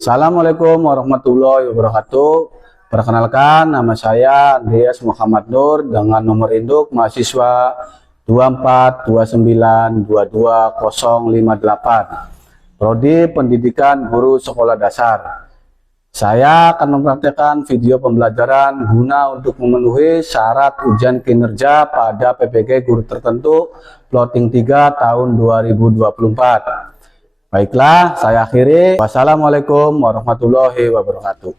Assalamualaikum warahmatullahi wabarakatuh. Perkenalkan, nama saya Andreas Muhammad Nur dengan nomor induk mahasiswa 242922058. Prodi Pendidikan Guru Sekolah Dasar. Saya akan mempraktekkan video pembelajaran guna untuk memenuhi syarat ujian kinerja pada PPG Guru Tertentu Plotting 3 tahun 2024. Baiklah, saya akhiri. Wassalamualaikum warahmatullahi wabarakatuh.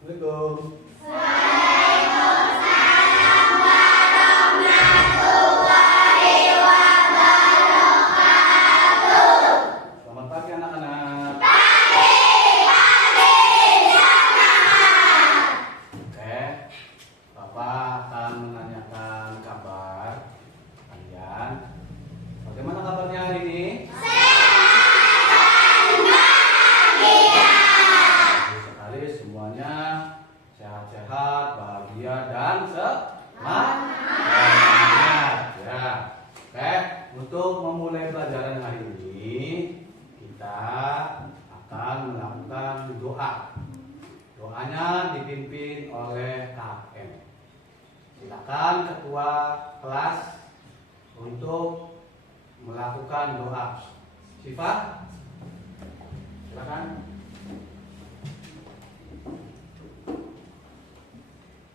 Waalaikumsalam. Selamat pagi anak-anak. Oke, Bapak akan menanyakan kabar kalian. Bagaimana kabarnya hari ini? Semuanya sehat-sehat, bahagia, dan semangat. Ya. Oke, untuk memulai pelajaran hari ini, kita akan melakukan doa. Doanya dipimpin oleh KM. Silakan ketua kelas untuk melakukan doa. Syifa, silakan.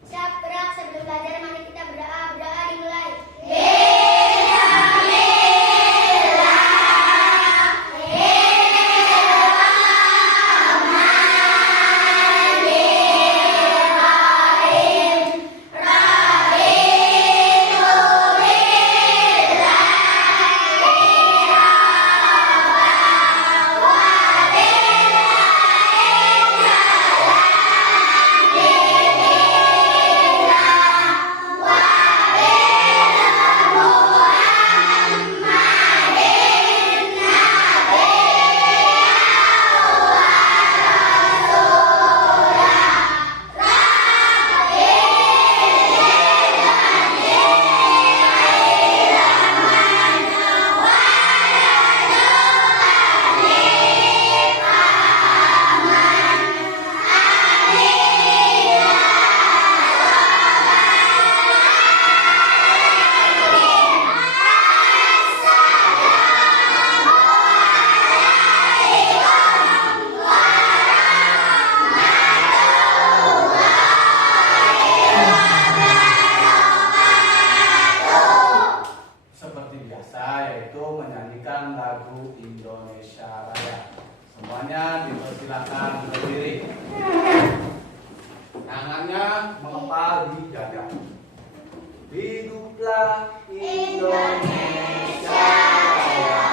Siap, gerak. Sebelum belajar, mari kita berdoa. Berdoa dimulai. Lagu Indonesia Raya. Semuanya dipersilakan berdiri. Tangannya mengepal di dada. Hiduplah Indonesia Raya.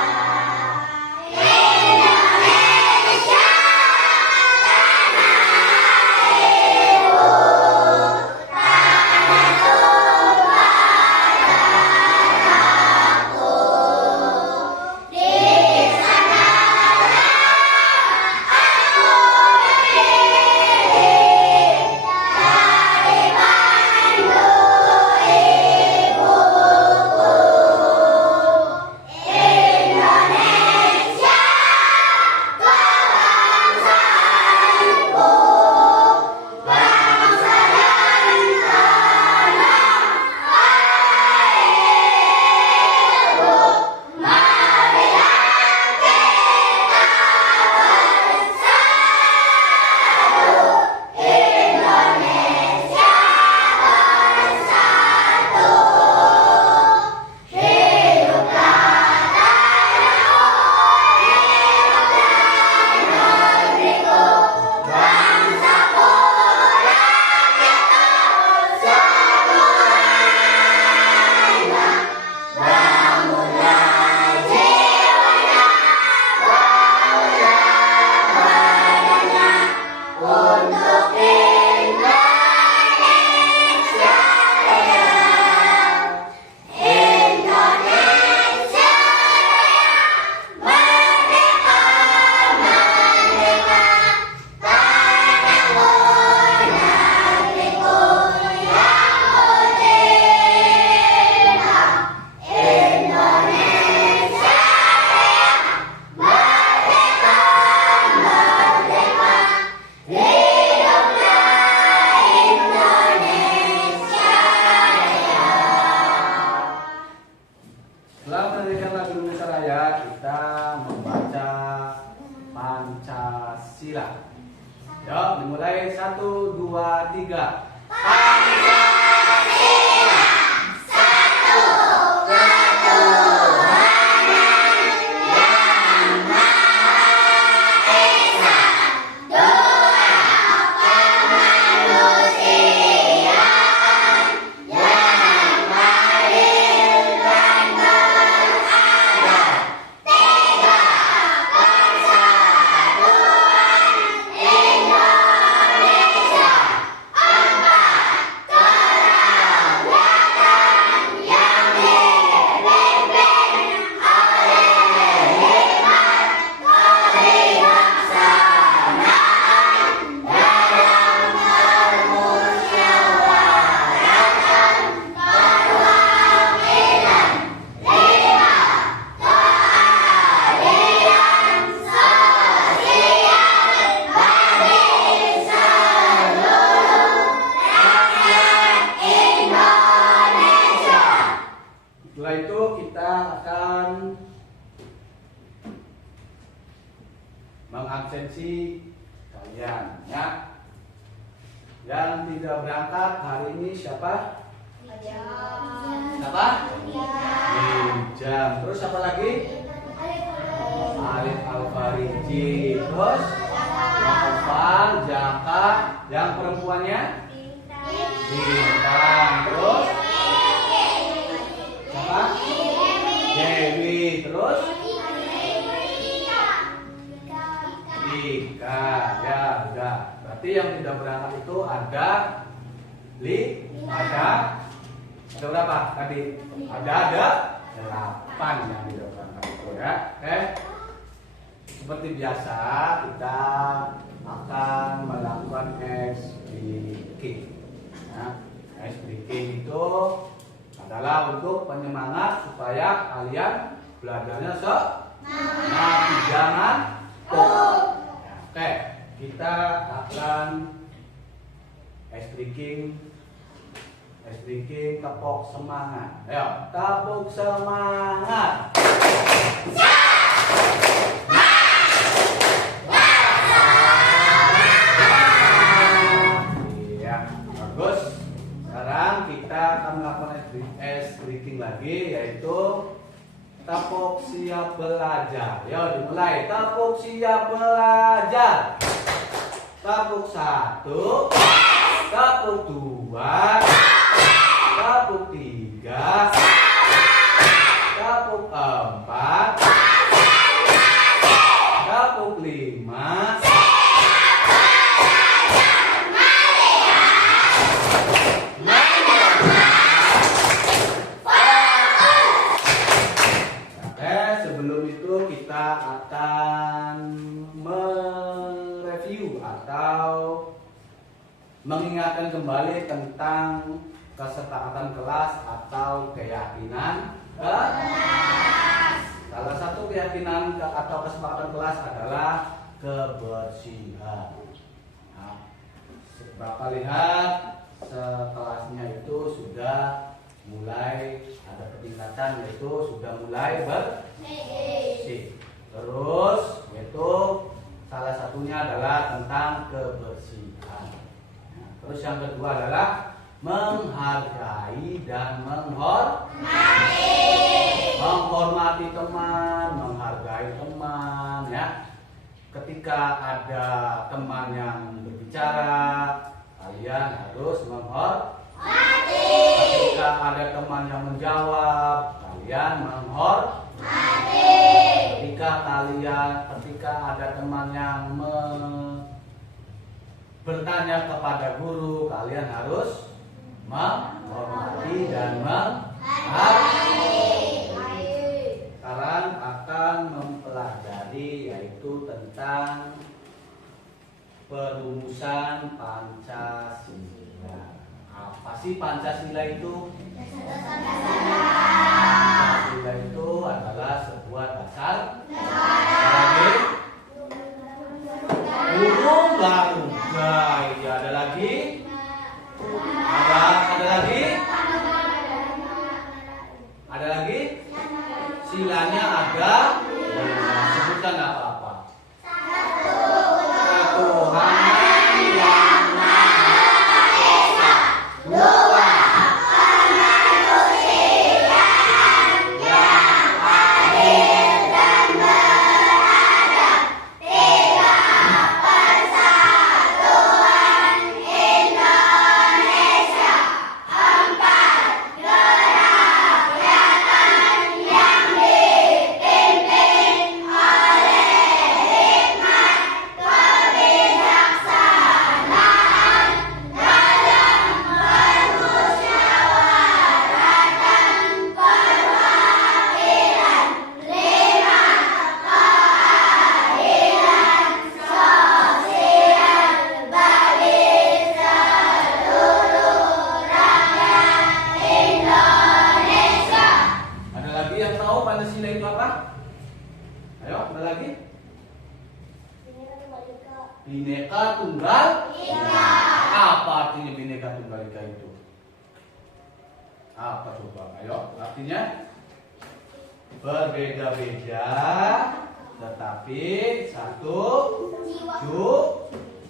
Pancasila. Yuk, dimulai 1, 2, 3. Setelah itu kita akan mengabsensi kalian ya. Yang tidak berangkat hari ini siapa? Siapa? Jam. Terus siapa lagi? Alif Alfariji. Terus Noval, Jaka. Yang perempuannya? Bintang. Terus siapa? Dewi. Terus Ika. Ya, udah. Berarti yang tidak berangkat itu ada ada berapa tadi? Ada 8 yang tidak berangkat itu ya. Oke. Seperti biasa kita akan melakukan ice breaking. Ya. Ice breaking itu adalah untuk penyemangat supaya kalian belajarnya jangan oke, kita akan ice breaking tepuk semangat. Ayo, tepuk semangat. Iya, bagus. Sekarang kita akan melakukan ice breaking lagi, yaitu tepuk siap belajar. Yo, dimulai. Tepuk siap belajar. Tepuk 1, tepuk 2, tepuk 3, tepuk 4, tepuk 5. Sebelum itu kita akan mereview atau mengingatkan kembali tentang kesepakatan kelas atau keyakinan kelas. Salah satu keyakinan atau kesepakatan kelas adalah kebersihan. Nah, Bapak lihat sekelasnya itu sudah mulai ada peningkatan, yaitu sudah mulai bersih. Terus yaitu salah satunya adalah tentang kebersihan. Nah, terus yang kedua adalah menghargai dan menghormati teman, menghargai teman ya. Ketika ada teman yang berbicara, kalian harus menghormati. Ketika ada teman yang menjawab, kalian menghormati. Ketika ada teman yang bertanya kepada guru, kalian harus menghormati dan menghargai. Sekarang akan mempelajari yaitu tentang perumusan Pancasila. Apa sih Pancasila itu? Pancasila itu adalah sebuah dasar burung garuda. Ya, ada lagi? Ada lagi? Ada lagi? Silanya ada. Sebutkan apa-apa. Bhinneka Tunggal Ika. Apa artinya Bhinneka Tunggal Ika itu? Apa coba? Ayo, artinya berbeda-beda tetapi satu Jiwa.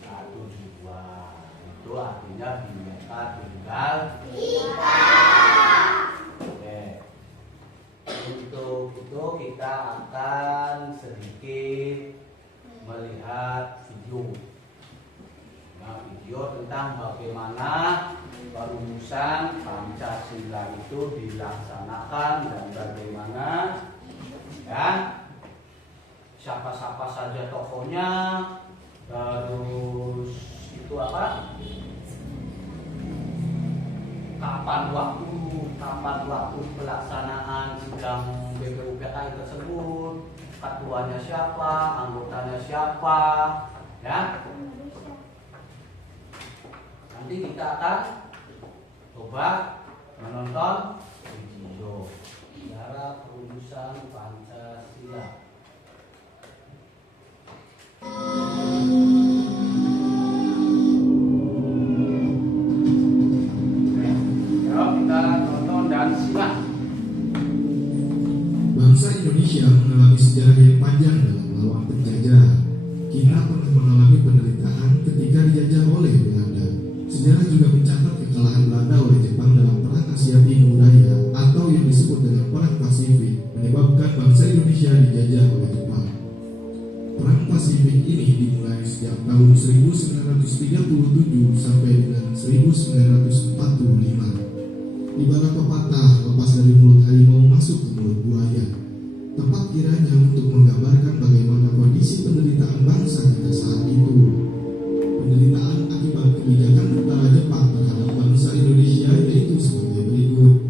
satu jiwa. Itu artinya Bhinneka Tunggal Ika. Oke. Untuk itu kita akan sedikit melihat video. Nah, video tentang bagaimana perumusan Pancasila itu dilaksanakan dan bagaimana ya siapa-siapa saja tokohnya, terus itu apa? Kapan waktu pelaksanaan sidang BPUPKI tersebut, ketuanya siapa, anggotanya siapa, ya. Nanti kita akan coba menonton video sejarah perumusan Pancasila. Yuk kita tonton dan simak. Bangsa Indonesia mengalami sejarah yang panjang dalam melawan penjajah. Kita pernah mengalami penderitaan ketika dijajah oleh Belanda. Sejarah juga mencatat kekalahan Belanda oleh Jepang dalam Perang Asia Timur Raya atau yang disebut dengan Perang Pasifik menyebabkan bangsa Indonesia dijajah oleh Jepang. Perang Pasifik ini dimulai sejak tahun 1937 sampai dengan 1945. Ibarat pepatah lepas dari mulut harimau masuk ke mulut buaya. Tepat kiranya untuk menggambarkan bagaimana kondisi penderitaan bangsa kita saat itu. Penderitaan akibat kebijakan tentara Jepang terhadap bangsa Indonesia yaitu sebagai berikut.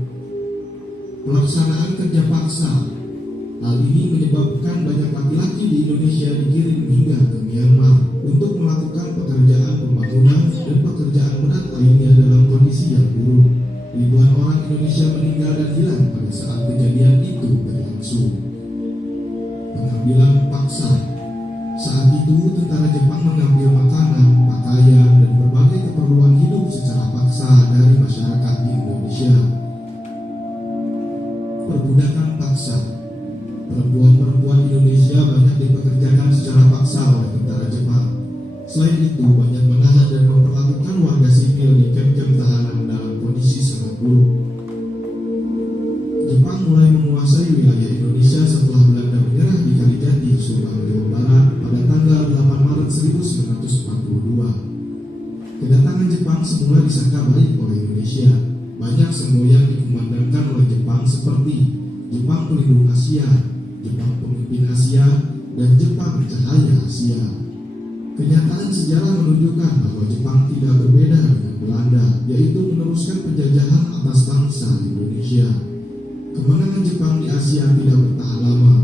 Pelaksanaan kerja paksa. Hal ini menyebabkan banyak laki-laki di Indonesia dikirim hingga ke Myanmar untuk melakukan pekerjaan pembangunan dan pekerjaan berat lainnya dalam kondisi yang buruk. Ribuan orang Indonesia meninggal dan hilang pada saat kejadian itu berlangsung. Pengambilan paksa. Saat itu tentara Jepang mengambil makanan, pakaian, dan berbagai keperluan hidup secara paksa dari masyarakat Indonesia. Perbudakan paksa. Perempuan-perempuan Indonesia banyak dipekerjakan secara paksa oleh tentara Jepang. Selain itu, banyak menahan dan memperlakukan warga sipil di kamp-kamp tahanan dalam kondisi sangat buruk. Jepang mulai menguasai wilayah Indonesia setelah Belanda menyerah di Kalijati, Subang, Jawa Barat pada tanggal 8 Maret 1942. Kedatangan Jepang semula disangka baik oleh Indonesia. Banyak semboyan dikumandangkan oleh Jepang seperti Jepang Pelindung Asia, Jepang Pemimpin Asia, dan Jepang Cahaya Asia. Kenyataan sejarah menunjukkan bahwa Jepang tidak berbeda dengan Belanda, yaitu meneruskan penjajahan atas bangsa Indonesia. Kemenangan Jepang di Asia tidak bertahan lama.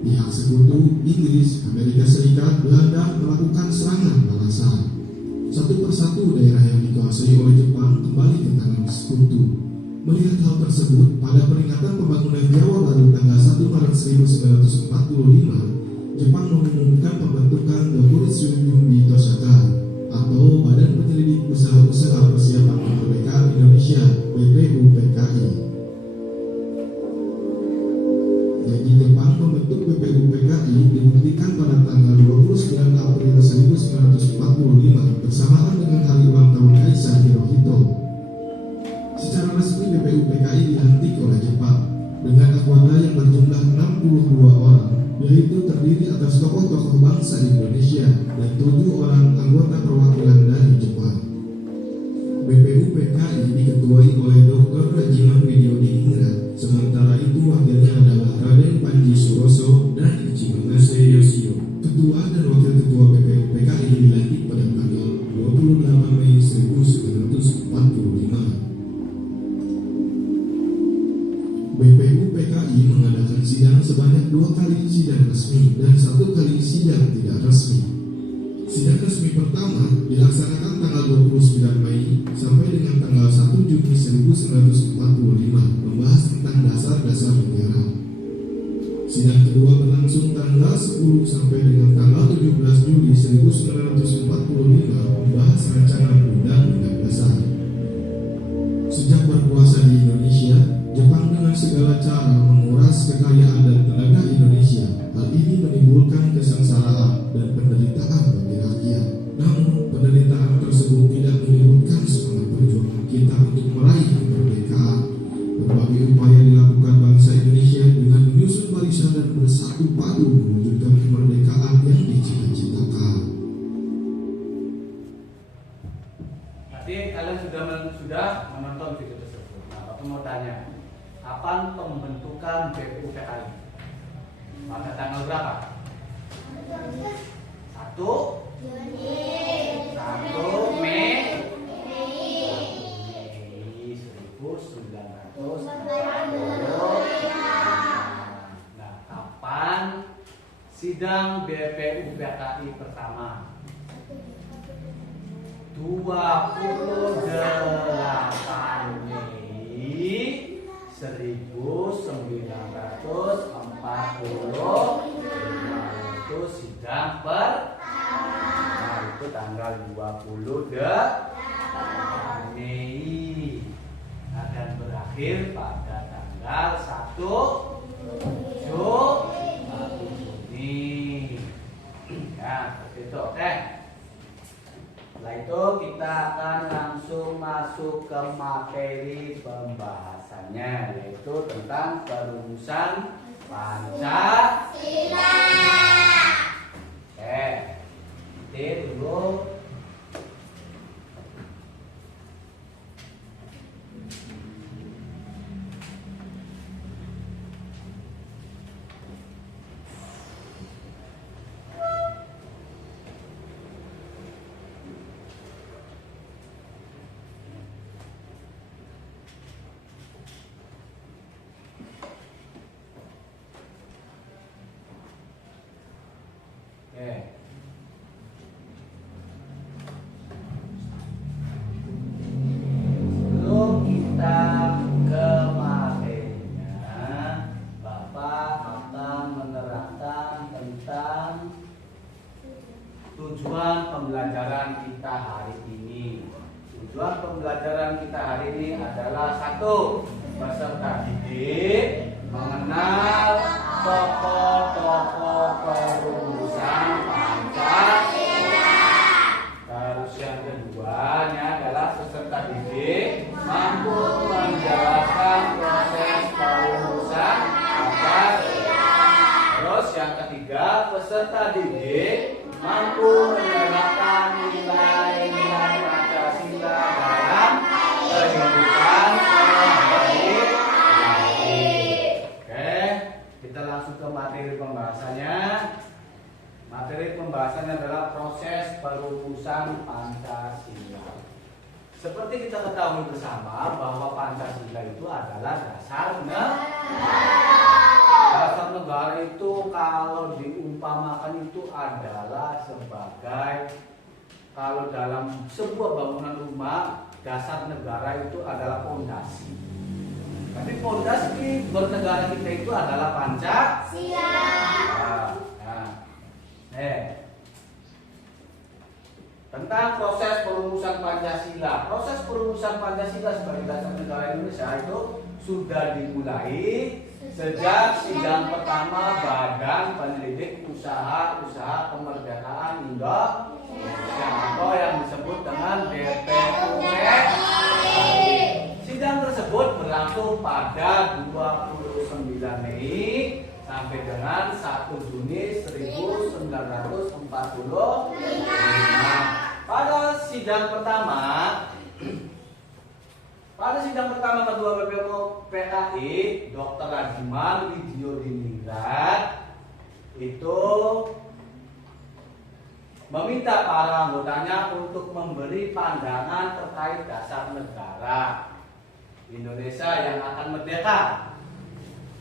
Pihak sekutu, Inggris, Amerika Serikat, Belanda melakukan serangan balasan. Satu persatu daerah yang dikuasai oleh Jepang kembali ke tangan sekutu. Melihat hal tersebut, pada peringatan pembangunan Jawa Baru tanggal 1 Maret 1945, Jepang mengumumkan pembentukan Gokuritsu Yumbi Tosaka atau Badan Penyelidik Usaha-Usaha Persiapan Kemerdekaan Indonesia (BPUPKI). Janji Jepang membentuk BPUPKI dibuktikan pada tanggal 29 April 1945 bersamaan dengan hari ulang tahun Kaisar Hirohito. Secara resmi BPUPKI dilantik oleh Jepang dengan anggota yang berjumlah 62 orang, yaitu terdiri atas tokoh-tokoh bangsa Indonesia dan 7 orang anggota perwakilan dari Jepang. BPUPKI diketuai oleh Dr. Rajiman Widyodiningrat, sementara itu wakilnya adalah Raden Panji Suroso dan Ichimangase Yoshio. Ketua dan wakil ketua BPUPKI dilantik pada tanggal 28 Mei 1945. BPUPKI mengadakan sidang sebanyak 2 kali sidang resmi dan 1 kali sidang tidak resmi. Sidang resmi pertama dilaksanakan tanggal 29 Mei sampai dengan tanggal 1 Juni 1945 membahas tentang dasar-dasar negara. Sidang kedua berlangsung tanggal 10 sampai dengan tanggal 17 Juli 1945 rancangan undang-undang dasar. Sejak berkuasa di Indonesia, Jepang dengan segala cara menguras kekayaan dan tenaga Indonesia. Hal ini menimbulkan kesengsaraan dan penderitaan bagi rakyat. Namun, penderitaan tersebut tidak menyurutkan semangat perjuangan kita untuk meraih kemerdekaan. Berbagai upaya dilakukan bangsa Indonesia dengan menyusun barisan dan bersatu padu mewujudkan kemerdekaan yang dicita-citakan. Tadi kalian sudah menonton video tersebut. Nah, Bapak mau tanya, kapan pembentukan BPUPKI? Pada tanggal berapa? 1 Mei 1940. Nah, kapan sidang BPUPKI pertama? 28 Mei 1940. Itu sidang pertama. Itu tanggal 28 Mei. Akan berakhir pada tanggal 1 Juni. Ya, seperti itu. Oke. Setelah itu kita akan langsung masuk ke materi pembahasannya, yaitu tentang perumusan Pancasila. Oke, ini dulu. Oke. Sebelum kita ke materinya, Bapak akan menerangkan tentang tujuan pembelajaran kita hari ini. Tujuan pembelajaran kita hari ini adalah 1. Peserta didik mengenal tokoh-tokoh perumusan Pancasila. Terus yang keduanya adalah peserta didik mampu menjelaskan proses perumusan Pancasila. Terus yang ketiga, peserta didik mampu menerapkan nilai-nilai Pancasila dalam kehidupan sehari-hari. Oke, kita langsung ke materi pembahasannya. Materi pembahasannya adalah proses perumusan Pancasila. Seperti kita ketahui bersama bahwa Pancasila itu adalah dasar negara. Dasar negara itu kalau diumpamakan itu adalah sebagai, kalau dalam sebuah bangunan rumah, dasar negara itu adalah fondasi. Tapi fondasi bernegara kita itu adalah Pancasila. Tentang proses perumusan Pancasila. Proses perumusan Pancasila sebagai dasar negara Indonesia itu sudah dimulai sejak sidang pertama Badan Penyelidik Usaha Kemerdekaan Indonesia atau yang disebut dengan BPUPKI. Sidang tersebut berlangsung pada 29 Mei sampai dengan 1 Juni 1945. Pada sidang pertama Ketua BPUPKI Dr. Rajiman Widyodiningrat itu meminta para anggotanya untuk memberi pandangan terkait dasar negara Indonesia yang akan merdeka.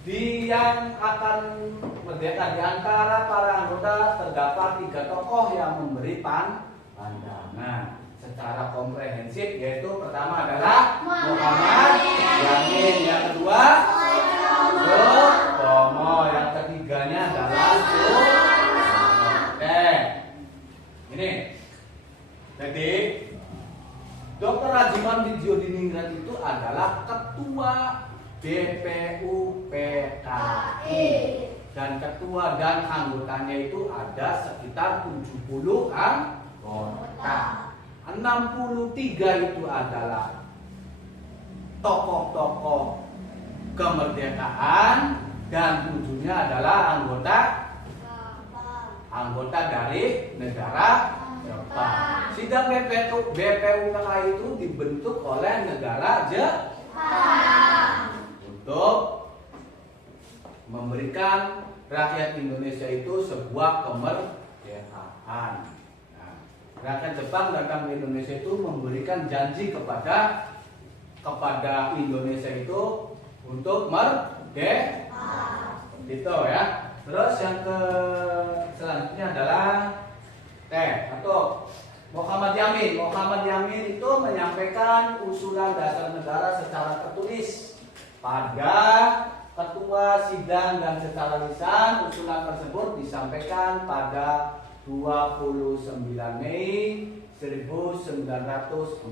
Yang akan merdeka di antara para anggota terdapat 3 tokoh yang memberi pandangan secara komprehensif, yaitu pertama adalah Muhammad Yamin, yang kedua Sutomo, yang ketiganya adalah Soekarno. Oke, ini jadi Dr. Rajiman Widyodiningrat itu adalah ketua BPUPKI dan ketua dan anggotanya itu ada sekitar 70 anggota. 63 itu adalah tokoh-tokoh kemerdekaan dan 7-nya adalah anggota dari negara Jepang. Sidang BPUPKI itu dibentuk oleh negara Jepang untuk memberikan rakyat Indonesia itu sebuah kemerdekaan. Nah, rakyat Jepang datang ke Indonesia itu memberikan janji kepada Indonesia itu untuk merdeka. Gitu ya. Terus yang selanjutnya adalah atau Muhammad Yamin. Muhammad Yamin itu menyampaikan usulan dasar negara secara tertulis pada ketua sidang dan secara lisan. Usulan tersebut disampaikan pada 29 Mei 1945.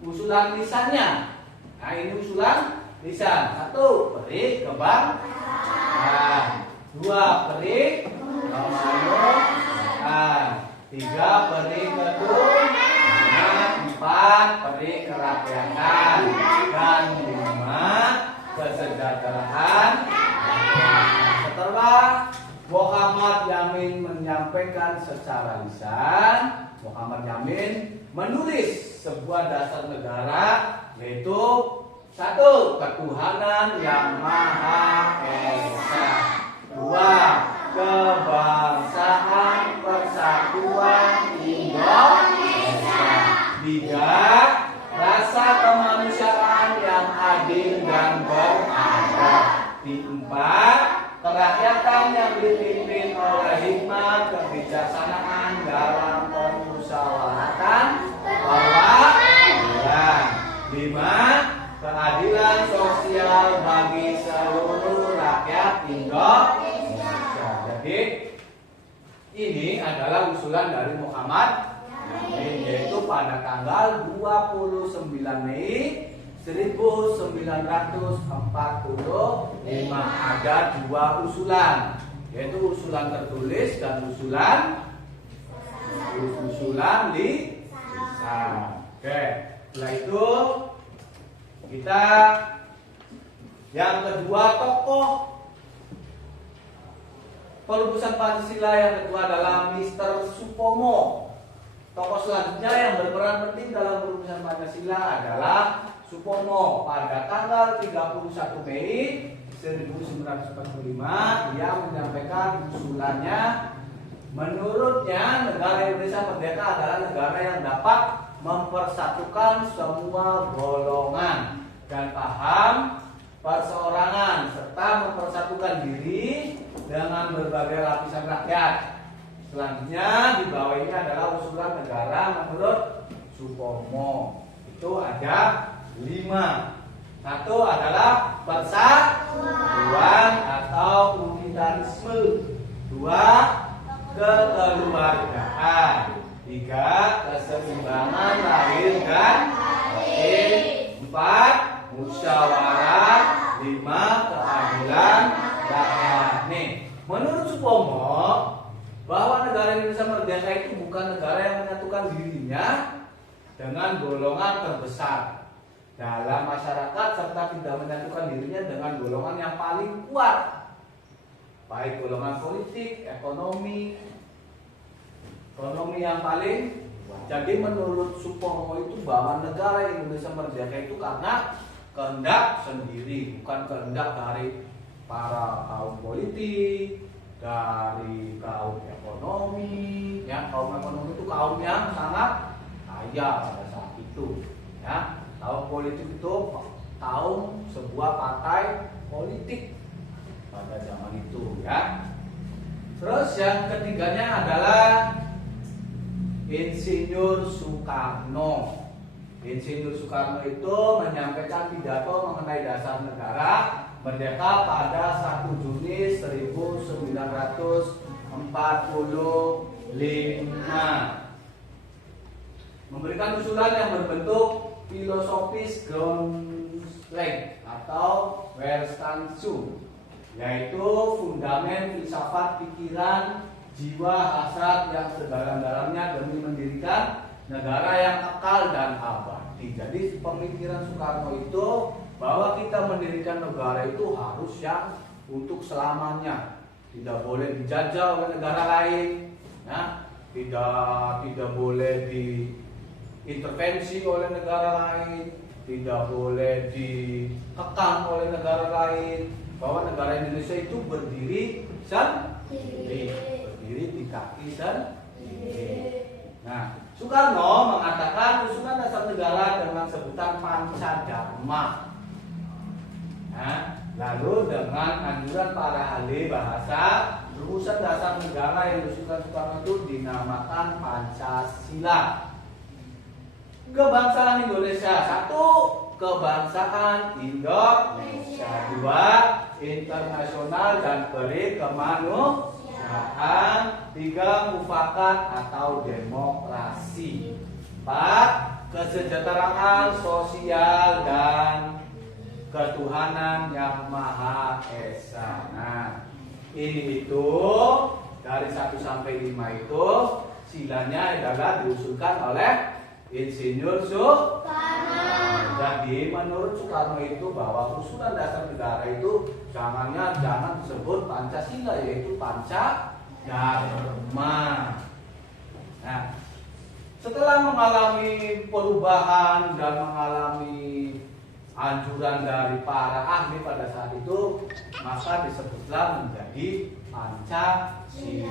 Usulan lisannya. Nah, ini usulan lisan. 1. Peri kebangsaan. 2. Peri kemanusiaan. 3. Peri ketuhanan. 4. Peri kerakyatan. Dan 5. Kesejahteraan. Setelah Muhammad Yamin menyampaikan secara lisan, Muhammad Yamin menulis sebuah dasar negara, yaitu 1. Ketuhanan yang Maha Esa. 2. Kebangsaan Persatuan Indonesia. 3. Rasa kemanusiaan yang adil dan beradab. 4. Kerakyatan yang dipimpin oleh hikmah kebijaksanaan dalam permusyawaratan perwakilan. 5. Keadilan sosial bagi seluruh rakyat Indonesia. Jadi ini adalah usulan dari Muhammad Yamin, yaitu pada tanggal 29 Mei 1945. Ada 2 usulan, yaitu usulan tertulis dan usulan lisan. Oke, setelah itu kita yang kedua, tokoh perumusan Pancasila yang kedua adalah Mr. Supomo. Tokoh selanjutnya yang berperan penting dalam perumusan Pancasila adalah Supomo. Pada tanggal 31 Mei 1945 dia menyampaikan usulannya. Menurutnya negara Indonesia merdeka adalah negara yang dapat mempersatukan semua golongan dan paham perseorangan serta mempersatukan diri dengan berbagai lapisan rakyat. Selanjutnya di bawah ini adalah usulan negara menurut Supomo. Itu ada 5. 1 adalah persatuan atau unitarisme. 2. Kekeluargaan. 3. Keseimbangan lahir dan batin. 4. Musyawarah. 5. Keadilan rakyat. Nih, menurut Supomo bahwa negara Indonesia merdeka itu bukan negara yang menyatukan dirinya dengan golongan terbesar dalam masyarakat serta tidak menyatukan dirinya dengan golongan yang paling kuat, baik golongan politik, ekonomi yang paling kuat. Jadi menurut Supomo itu bahwa negara Indonesia merdeka itu karena kehendak sendiri, bukan kehendak dari para kaum politik, dari kaum ekonomi. Ya, kaum ekonomi itu kaum yang sangat kaya pada saat itu. Ya, kaum politik itu kaum sebuah partai politik pada zaman itu. Ya. Terus yang ketiganya adalah Insinyur Soekarno. Insinyur Soekarno itu menyampaikan pidato mengenai dasar negara merdeka pada 1 Juni 1945. memberikan usulan yang berbentuk filosofis Grundlage atau Weltanschauung, yaitu fundament filsafat pikiran jiwa hasrat yang sedalam-dalamnya demi mendirikan negara yang kekal dan abadi. Jadi pemikiran Soekarno itu bahwa kita mendirikan negara itu harus yang untuk selamanya, tidak boleh dijajah oleh negara lain, ya, tidak boleh diintervensi oleh negara lain, tidak boleh dikekang oleh negara lain, bahwa negara Indonesia itu berdiri sendiri, berdiri di kaki sendiri. Nah, Soekarno mengatakan usulan dasar negara dengan sebutan Pancadharma. Nah, lalu dengan anjuran para ahli bahasa, rumusan dasar negara yang diusulkan Soekarno itu dinamakan Pancasila. Kebangsaan Indonesia, 1. Kebangsaan Indonesia, 2. Internasional dan kemanusiaan, 3. Mufakat atau demokrasi, 4. Kesejahteraan sosial dan ketuhanan yang Maha Esa. Nah, ini itu dari 1 sampai 5 itu silanya adalah diusulkan oleh Insinyur Soekarno. Jadi menurut Soekarno itu bahwa usulan dasar negara itu jangan disebut Pancasila, yaitu Pancadharma. Nah, setelah mengalami perubahan dan mengalami anjuran dari para ahli pada saat itu, maka disebutlah menjadi Pancasila.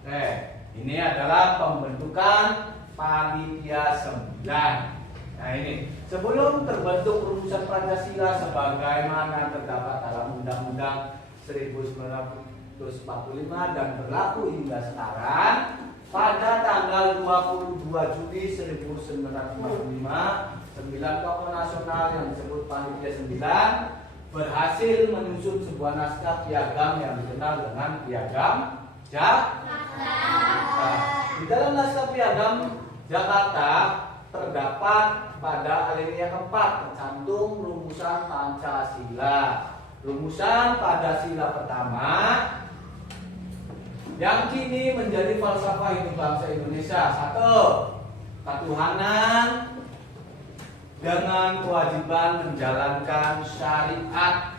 Oke, ini adalah pembentukan Panitia 9. Nah, ini sebelum terbentuk rumusan Pancasila sebagaimana terdapat dalam Undang-Undang 1945 dan berlaku hingga sekarang, pada tanggal 22 Juli 1945, 9 tokoh nasional yang disebut Panitia 9 berhasil menyusun sebuah naskah piagam yang dikenal dengan Piagam Jakarta. Di dalam naskah piagam Jakarta terdapat pada alinea keempat tercantum rumusan Pancasila. Rumusan pada sila pertama yang kini menjadi falsafah hidup bangsa Indonesia. 1. Ketuhanan dengan kewajiban menjalankan syariat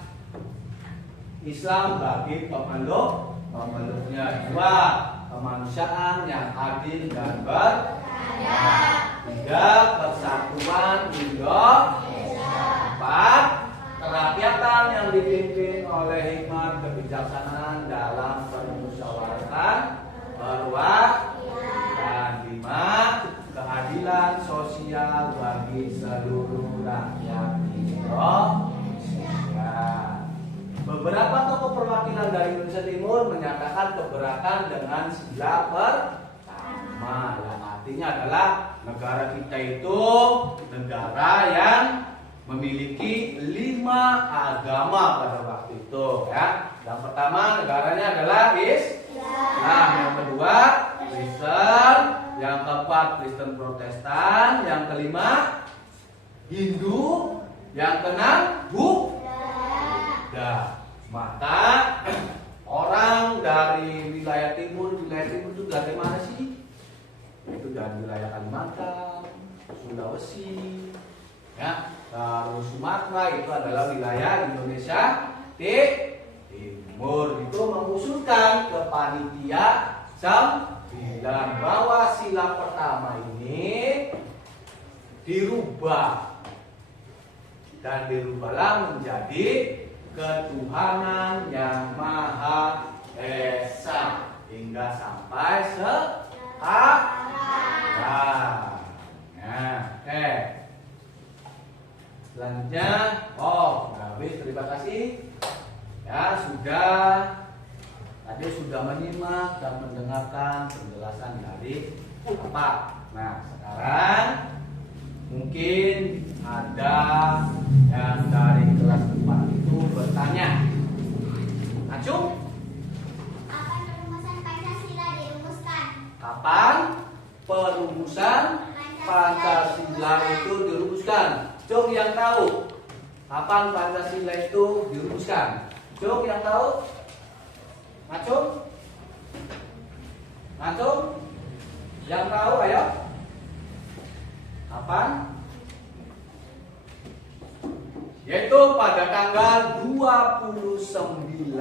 Islam bagi pemeluknya. 2. Kemanusiaan yang adil dan beradab. 3. Persatuan Indonesia. 4. Kerakyatan yang dipimpin oleh hikmat kebijaksanaan dalam permusyawaratan perwakilan. 5. Keadilan sosial bagi seluruh rakyat Indonesia. Beberapa tokoh perwakilan dari Indonesia Timur menyatakan keberatan dengan sila pertama, yang artinya adalah negara kita itu negara yang memiliki 5 agama pada waktu itu, ya. Yang pertama negaranya adalah Islam, yang kedua Kristen, yang keempat Kristen Protestan, yang kelima Hindu, yang keenam Buddha. Maka orang dari wilayah timur itu dari mana sih? Itu dari wilayah Kalimantan, Sulawesi, ya. Lalu Sumatera itu adalah wilayah Indonesia Timur. Itu mengusulkan ke Panitia 9 bahwa sila pertama ini dirubah dan dirubahlah menjadi ketuhanan yang Maha Esa hingga sampai sekarang. Nah, selanjutnya, habis, terima kasih. Ya, tadi sudah menyimak dan mendengarkan penjelasan dari Bapak. Nah, sekarang mungkin ada yang dari kelas 4 itu bertanya. Acung? Kapan rumusan Pancasila dirumuskan? Kapan perumusan Pancasila itu dirumuskan. Jok yang tahu kapan Pancasila itu dirumuskan? Jok yang tahu? Ngacung? Ngacung? Yang tahu ayo? Kapan? Yaitu pada tanggal 29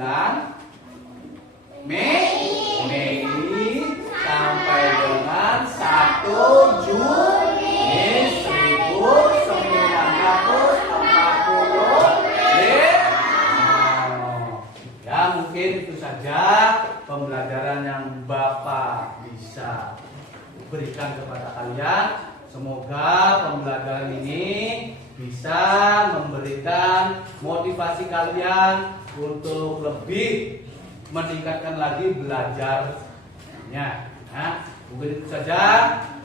Mei sampai dengan 1 Juni 1945. Ya mungkin itu saja pembelajaran yang Bapak bisa berikan kepada kalian. Semoga pembelajaran ini bisa memberikan motivasi kalian untuk lebih meningkatkan lagi belajarnya. Nah, mungkin itu saja.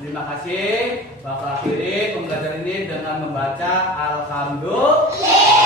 Terima kasih. Bapak akhiri pembelajaran ini dengan membaca Alhamdulillah.